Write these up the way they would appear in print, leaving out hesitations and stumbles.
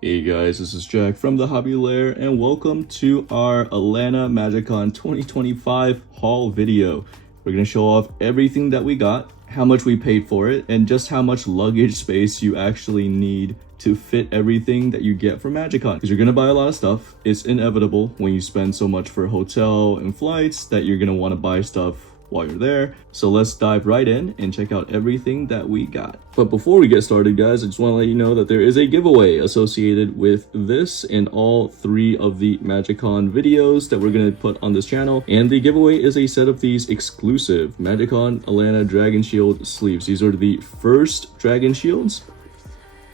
Hey guys, this is Jack from the Hobby Lair, and welcome to our Atlanta MagicCon 2025 haul video. We're going to show off everything that we got, how much we paid for it, and just how much luggage space you actually need to fit everything that you get from MagicCon. Because you're going to buy a lot of stuff. It's inevitable when you spend so much for hotel and flights that you're going to want to buy stuff while you're there. So let's dive right in and check out everything that we got. But before we get started, guys, I just want to let you know that there is a giveaway associated with this and all three of the MagicCon videos that we're going to put on this channel. And the giveaway is a set of these exclusive MagicCon Atlanta Dragonshield sleeves. These are the first Dragonshields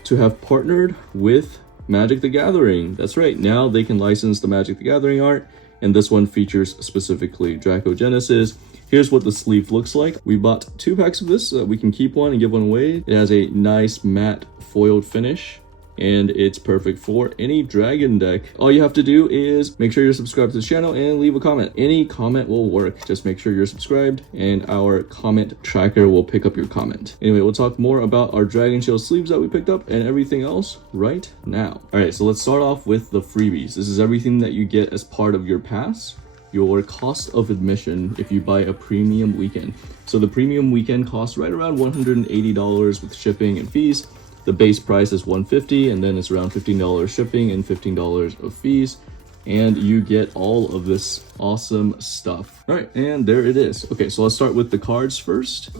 to have partnered with Magic the Gathering. That's right, now they can license the Magic the Gathering art, and this one features specifically Dracogenesis. Here's what the sleeve looks like. We bought 2 packs of this so that we can keep one and give one away. It has a nice matte foiled finish, and it's perfect for any dragon deck. All you have to do is make sure you're subscribed to the channel and leave a comment. Any comment will work. Just make sure you're subscribed and our comment tracker will pick up your comment. Anyway, we'll talk more about our Dragonshield sleeves that we picked up and everything else right now. All right, so let's start off with the freebies. This is everything that you get as part of your pass. Your cost of admission if you buy a premium weekend. So the premium weekend costs right around $180 with shipping and fees. The base price is $150, and then it's around $15 shipping and $15 of fees. And you get all of this awesome stuff. All right, and there it is. Okay, so let's start with the cards first.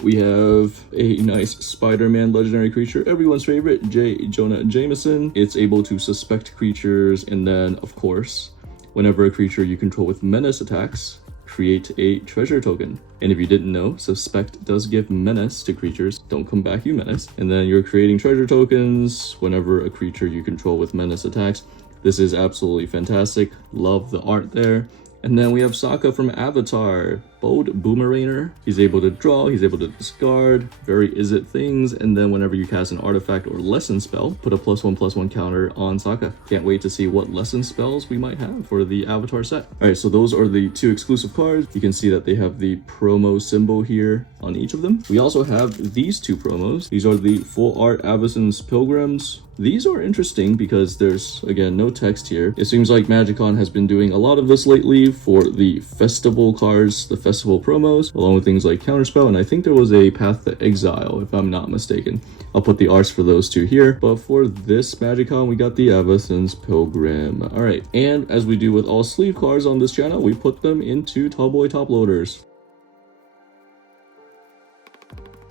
We have a nice Spiderman legendary creature, everyone's favorite, J. Jonah Jameson. It's able to suspect creatures, and then, of course, whenever a creature you control with menace attacks, create a treasure token. And if you didn't know, suspect does give menace to creatures. Don't come back, you menace. And then you're creating treasure tokens whenever a creature you control with menace attacks. This is absolutely fantastic. Love the art there. And then we have Sokka from Avatar, Bold Boomeranger. He's able to draw, he's able to discard, very is-it things, and then whenever you cast an artifact or lesson spell, put a +1/+1 counter on Sokka. Can't wait to see what lesson spells we might have for the Avatar set. Alright, so those are the 2 exclusive cards. You can see that they have the promo symbol here on each of them. We also have these 2 promos. These are the Full Art Avacyn's Pilgrims. These are interesting because there's, again, no text here. It seems like MagicCon has been doing a lot of this lately for the festival cards, the festival promos, along with things like Counterspell, and I think there was a Path to Exile, if I'm not mistaken. I'll put the arts for those 2 here, but for this MagicCon, we got the Avacyn's Pilgrim. All right, and as we do with all sleeve cards on this channel, we put them into Tallboy top loaders.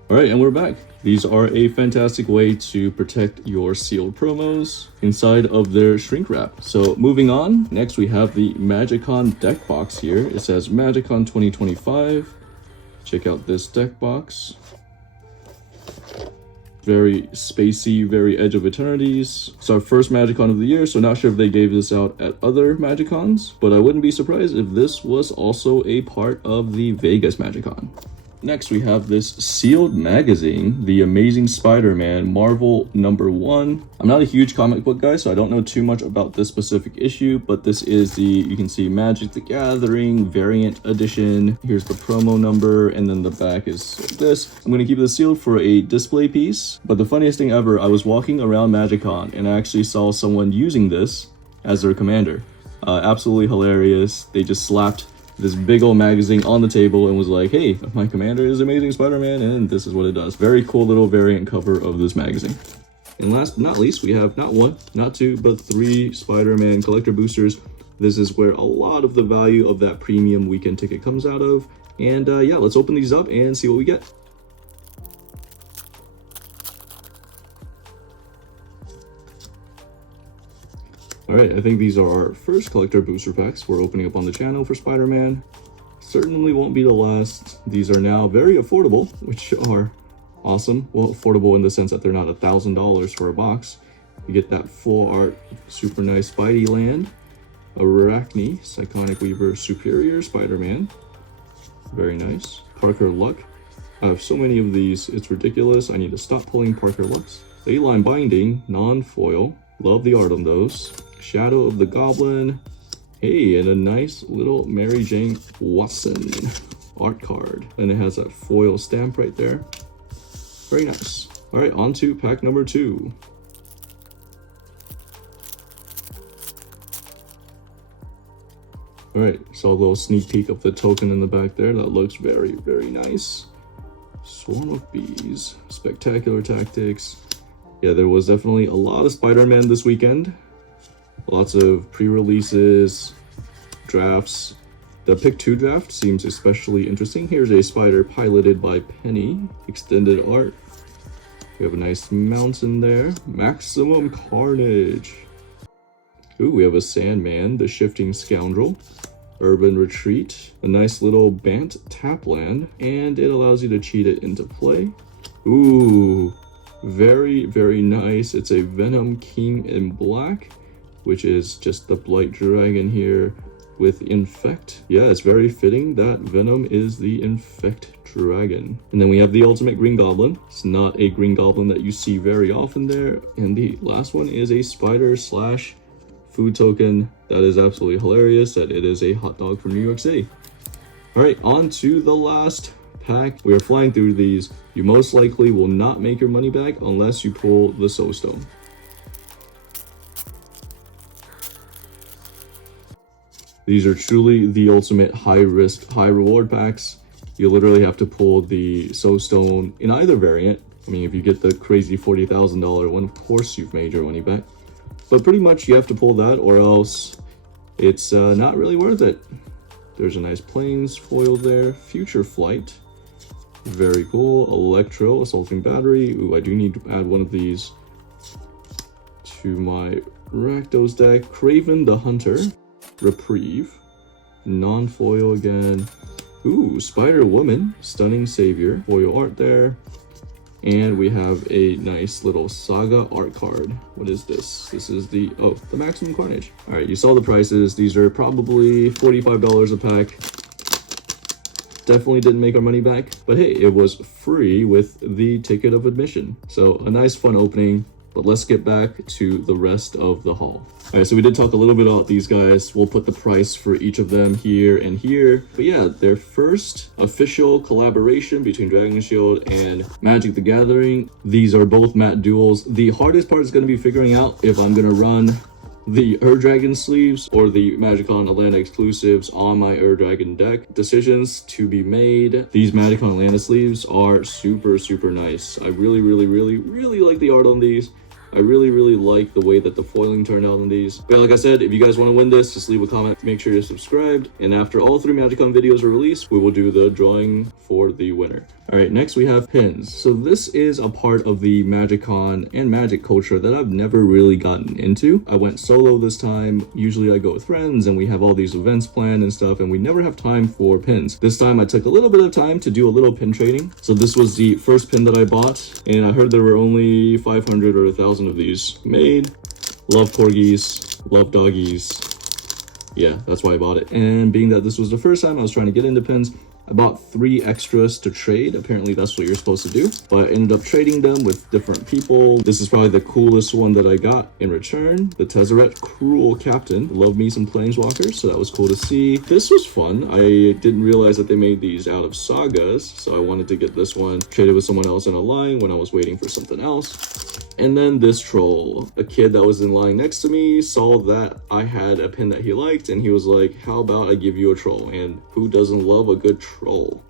All right, and we're back. These are a fantastic way to protect your sealed promos inside of their shrink wrap. So moving on, next we have the MagicCon deck box here. It says MagicCon 2025. Check out this deck box. Very spacey, very Edge of Eternities. It's our first MagicCon of the year, so not sure if they gave this out at other MagicCons, but I wouldn't be surprised if this was also a part of the Vegas MagicCon. Next, we have this sealed magazine, The Amazing Spider-Man, Marvel #1. I'm not a huge comic book guy, so I don't know too much about this specific issue, but this is the, you can see Magic the Gathering variant edition. Here's the promo number, and then the back is this. I'm going to keep this sealed for a display piece, but the funniest thing ever, I was walking around MagicCon, and I actually saw someone using this as their commander. Absolutely hilarious. They just slapped this big old magazine on the table and was like, hey, my commander is Amazing Spider-Man, and this is what it does. Very cool little variant cover of this magazine. And last but not least, we have not 1, not 2, but 3 Spider-Man collector boosters. This is where a lot of the value of that premium weekend ticket comes out of. And yeah, let's open these up and see what we get. Alright, I think these are our first collector booster packs we're opening up on the channel for Spider-Man. Certainly won't be the last. These are now very affordable, which are awesome. Well, affordable in the sense that they're not $1,000 for a box. You get that full art, super nice Spidey Land, Arachne, Psychonic Weaver Superior Spider-Man. Very nice. Parker Luck. I have so many of these, it's ridiculous. I need to stop pulling Parker Lucks. Leyline Binding, non-foil. Love the art on those. Shadow of the Goblin. Hey, and a nice little Mary Jane Watson art card. And it has that foil stamp right there. Very nice. All right, on to pack number 2. All right, saw a little sneak peek of the token in the back there. That looks very, very nice. Swarm of Bees, Spectacular Tactics. Yeah, there was definitely a lot of Spider-Man this weekend. Lots of pre-releases, drafts. The Pick 2 draft seems especially interesting. Here's a spider piloted by Penny. Extended art. We have a nice mountain there. Maximum Carnage. Ooh, we have a Sandman, the Shifting Scoundrel. Urban Retreat. A nice little Bant tap land. And it allows you to cheat it into play. Ooh, very, very nice. It's a Venom King in black, which is just the Blight Dragon here with Infect. Yeah, it's very fitting that Venom is the Infect Dragon. And then we have the Ultimate Green Goblin. It's not a Green Goblin that you see very often there. And the last one is a Spider / food token. That is absolutely hilarious that it is a hot dog from New York City. All right, on to the last pack. We are flying through these. You most likely will not make your money back unless you pull the Soul Stone. These are truly the ultimate high risk, high reward packs. You literally have to pull the Soul Stone in either variant. I mean, if you get the crazy $40,000 one, of course you've made your money back. But pretty much you have to pull that or else it's not really worth it. There's a nice Planes foil there. Future Flight. Very cool. Electro, Assaulting Battery. Ooh, I do need to add one of these to my Rakdos deck. Craven the Hunter. Reprieve. Non-foil again. Ooh, Spider-Woman. Stunning Savior. Foil art there. And we have a nice little Saga art card. What is this? This is the Maximum Carnage. All right, you saw the prices. These are probably $45 a pack. Definitely didn't make our money back, but hey, it was free with the ticket of admission. So a nice fun opening, but let's get back to the rest of the haul. All right, so we did talk a little bit about these guys. We'll put the price for each of them here and here. But yeah, their first official collaboration between Dragonshield and Magic the Gathering. These are both matte duels. The hardest part is going to be figuring out if I'm going to run the Dragon sleeves or the MagicCon Atlanta exclusives on my Dragon deck. Decisions to be made. These MagicCon Atlanta sleeves are super, super nice. I really, really, really, really like the art on these. I really, really like the way that the foiling turned out on these. But like I said, if you guys want to win this, just leave a comment. Make sure you're subscribed. And after all 3 MagicCon videos are released, we will do the drawing for the winner. All right, next we have pins. So this is a part of the MagicCon and Magic culture that I've never really gotten into. I went solo this time. Usually I go with friends and we have all these events planned and stuff, and we never have time for pins. This time I took a little bit of time to do a little pin trading. So this was the first pin that I bought, and I heard there were only 500 or 1,000 of these made. Love corgis, love doggies. Yeah, that's why I bought it. And being that this was the first time I was trying to get into pins, I bought 3 extras to trade. Apparently that's what you're supposed to do. But I ended up trading them with different people. This is probably the coolest one that I got in return. The Tezzeret Cruel Captain. Love me some Planeswalkers, so that was cool to see. This was fun. I didn't realize that they made these out of sagas, so I wanted to get this one. Traded with someone else in a line when I was waiting for something else. And then this troll, a kid that was in line next to me, saw that I had a pin that he liked, and he was like, how about I give you a troll? And who doesn't love a good troll?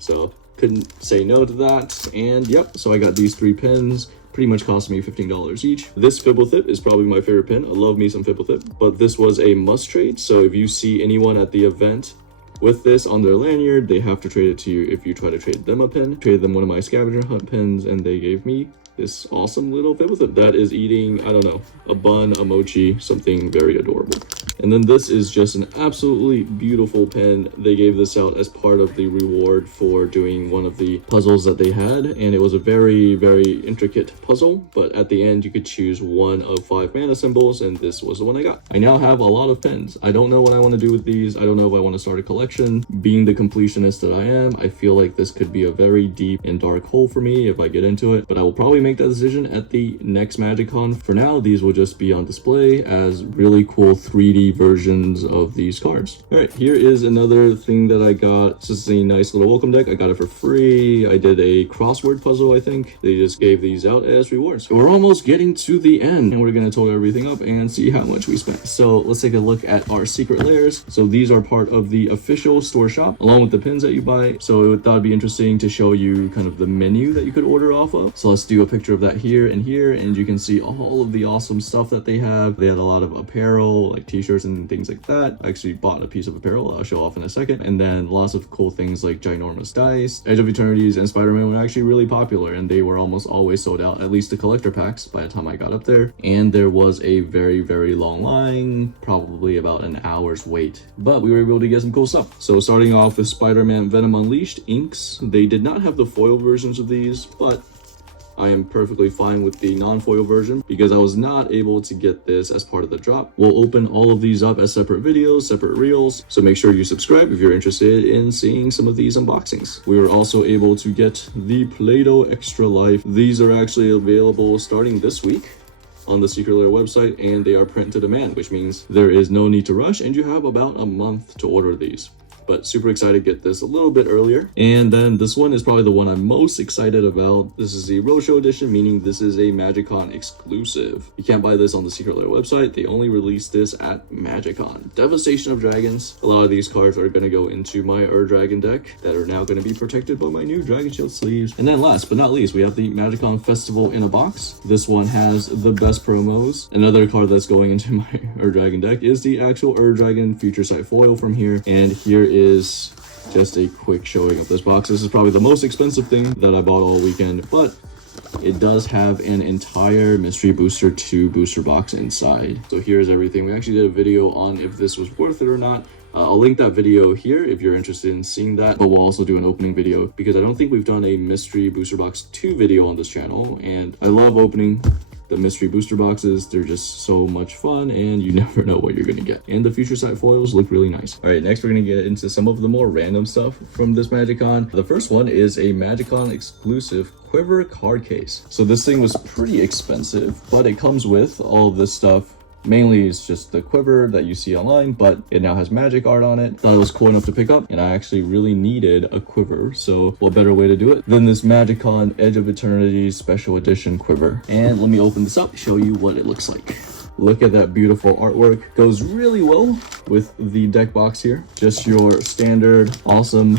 So couldn't say no to that. And yep, so I got these 3 pins. Pretty much cost me $15 each. This Fibblethip is probably my favorite pin. I love me some Fibblethip, but this was a must trade. So if you see anyone at the event with this on their lanyard, they have to trade it to you if you try to trade them a pin. Traded them one of my scavenger hunt pins, and they gave me this awesome little Fibblethip that is eating, I don't know, a bun, a mochi, something very adorable. And then this is just an absolutely beautiful pen. They gave this out as part of the reward for doing one of the puzzles that they had, and it was a very, very intricate puzzle, but at the end you could choose one of 5 mana symbols, and this was the one I got. I now have a lot of pens. I don't know what I want to do with these. I don't know if I want to start a collection. Being the completionist that I am, I feel like this could be a very deep and dark hole for me if I get into it, but I will probably make that decision at the next MagicCon. For now, these will just be on display as really cool 3D versions of these cards. All right, here is another thing that I got. This is a nice little welcome deck. I got it for free. I did a crossword puzzle, I think. They just gave these out as rewards. We're almost getting to the end, and we're gonna total everything up and see how much we spent. So let's take a look at our secret layers. So these are part of the official store shop, along with the pins that you buy. So I thought it'd be interesting to show you kind of the menu that you could order off of. So let's do a picture of that here, and you can see all of the awesome stuff that they have. They had a lot of apparel, like t-shirts and things like that. I actually bought a piece of apparel I'll show off in a second. And then lots of cool things like ginormous dice. Edge of Eternities and Spiderman were actually really popular, and they were almost always sold out, at least the collector packs, by the time I got up there. And there was a very, very long line, probably about an hour's wait, but we were able to get some cool stuff. So starting off with Spider-Man Venom Unleashed inks. They did not have the foil versions of these, but I am perfectly fine with the non-foil version because I was not able to get this as part of the drop. We'll open all of these up as separate videos, separate reels, so make sure you subscribe if you're interested in seeing some of these unboxings. We were also able to get the Play-Doh Extra Life. These are actually available starting this week on the Secret Lair website, and they are print to demand, which means there is no need to rush, and you have about a month to order these. But super excited to get this a little bit earlier. And then this one is probably the one I'm most excited about. This is the Roadshow edition, meaning this is a MagicCon exclusive. You can't buy this on the Secret Lair website. They only released this at MagicCon. Devastation of Dragons. A lot of these cards are going to go into my Dragon deck that are now going to be protected by my new Dragonshield sleeves. And then last but not least, we have the MagicCon Festival in a box. This one has the best promos. Another card that's going into my Dragon deck is the actual Dragon Future Sight foil from here. And here is just a quick showing of this box. This is probably the most expensive thing that I bought all weekend, but it does have an entire Mystery Booster 2 booster box inside. So here's everything. We actually did a video on if this was worth it or not. I'll link that video here if you're interested in seeing that, but we'll also do an opening video because I don't think we've done a Mystery Booster Box 2 video on this channel, and I love opening the mystery booster boxes. They're just so much fun, and you never know what you're gonna get. And the Future Sight foils look really nice. All right, next we're gonna get into some of the more random stuff from this MagicCon. The first one is a MagicCon exclusive Quiver card case. So this thing was pretty expensive, but it comes with all of this stuff. Mainly it's just the quiver that you see online, but it now has magic art on it. Thought it was cool enough to pick up, and I actually really needed a quiver, so what better way to do it than this MagicCon Edge of Eternity special edition quiver. And let me open this up, show you what it looks like. Look at that beautiful artwork. Goes really well with the deck box here. Just your standard awesome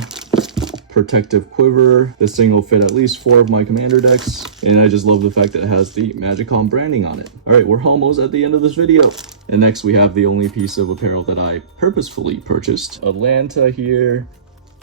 protective quiver. This thing will fit at least 4 of my commander decks, and I just love the fact that it has the MagicCon branding on it. All right, we're almost at the end of this video. And next we have the only piece of apparel that I purposefully purchased. Atlanta here,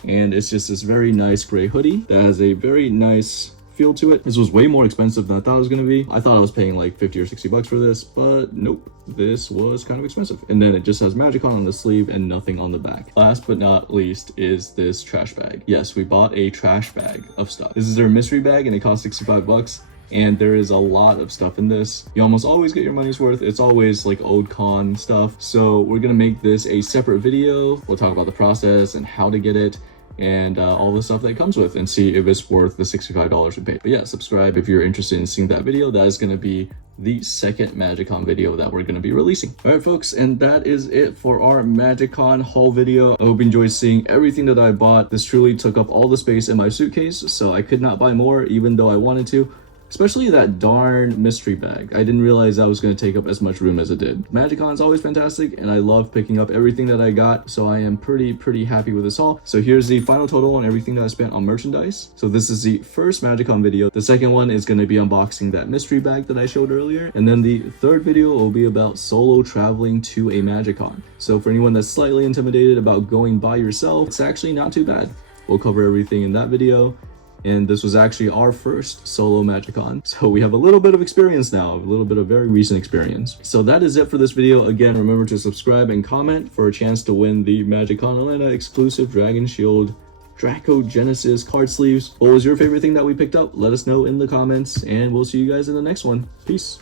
and it's just this very nice gray hoodie that has a very nice feel to it. This was way more expensive than I thought it was going to be. I thought I was paying like 50 or 60 bucks for this, but nope. This was kind of expensive. And then it just has MagicCon on the sleeve and nothing on the back. Last but not least is this trash bag. Yes, we bought a trash bag of stuff. This is their mystery bag, and it cost 65 bucks. And there is a lot of stuff in this. You almost always get your money's worth. It's always like old con stuff. So we're gonna make this a separate video. We'll talk about the process and how to get it, and all the stuff that it comes with, and see if it's worth the $65 we paid. But yeah, subscribe if you're interested in seeing that video. That is going to be the second MagicCon video that we're going to be releasing. All right, folks, and that is it for our MagicCon haul video. I hope you enjoyed seeing everything that I bought. This truly took up all the space in my suitcase, so I could not buy more even though I wanted to. Especially that darn mystery bag. I didn't realize that was going to take up as much room as it did. MagicCon is always fantastic, and I love picking up everything that I got, so I am pretty happy with this haul. So here's the final total on everything that I spent on merchandise. So this is the first MagicCon video. The second one is going to be unboxing that mystery bag that I showed earlier, and then the third video will be about solo traveling to a MagicCon. So for anyone that's slightly intimidated about going by yourself, it's actually not too bad. We'll cover everything in that video. And this was actually our first solo MagicCon, so we have a little bit of experience now, a little bit of very recent experience. So that is it for this video. Again, remember to subscribe and comment for a chance to win the MagicCon Atlanta exclusive Dragonshield Draco Genesis card sleeves. What was your favorite thing that we picked up? Let us know in the comments, and we'll see you guys in the next one. Peace.